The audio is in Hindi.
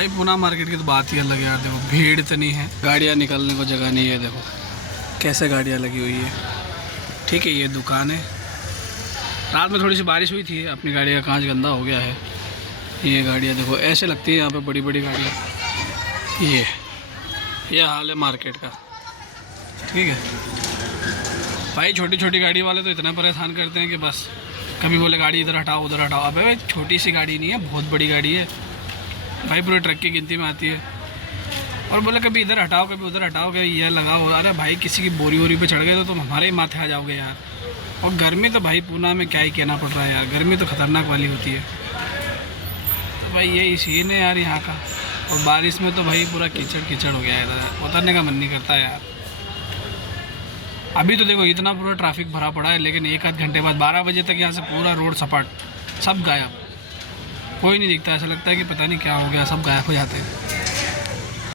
भाई पूना मार्केट की तो बात ही अलग है यार। देखो भीड़ इतनी है, गाड़ियाँ निकलने को जगह नहीं है। देखो कैसे गाड़ियाँ लगी हुई है। ठीक है, ये दुकान है। रात में थोड़ी सी बारिश हुई थी, अपनी गाड़ी का कांच गंदा हो गया है। ये गाड़ियाँ देखो ऐसे लगती है यहाँ पे, बड़ी बड़ी गाड़ियाँ। ये हाल है मार्केट का। ठीक है भाई, छोटी छोटी गाड़ी वाले तो इतना परेशान करते हैं कि बस कभी बोले गाड़ी इधर हटाओ उधर हटाओ। अबे भाई छोटी सी गाड़ी नहीं है, बहुत बड़ी गाड़ी है भाई, पूरे ट्रक की गिनती में आती है। और बोले कभी इधर हटाओ कभी उधर हटाओ, कभी ये लगाओ। अरे भाई किसी की बोरी वोरी पे चढ़ गए तो तुम हमारे ही माथे आ जाओगे यार। और गर्मी तो भाई पूना में क्या ही कहना पड़ रहा है यार, गर्मी तो ख़तरनाक वाली होती है। तो भाई यही सीन है यार यहाँ का। और बारिश में तो भाई पूरा कीचड़ कीचड़ हो गया है यार, उतरने का मन नहीं करता यार। अभी तो देखो इतना पूरा ट्रैफिक भरा पड़ा है, लेकिन एक आध घंटे बाद 12 बजे तक यहाँ से पूरा रोड सपाट, सब गायब, कोई नहीं दिखता। ऐसा लगता है कि पता नहीं क्या हो गया, सब गायब हो जाते हैं।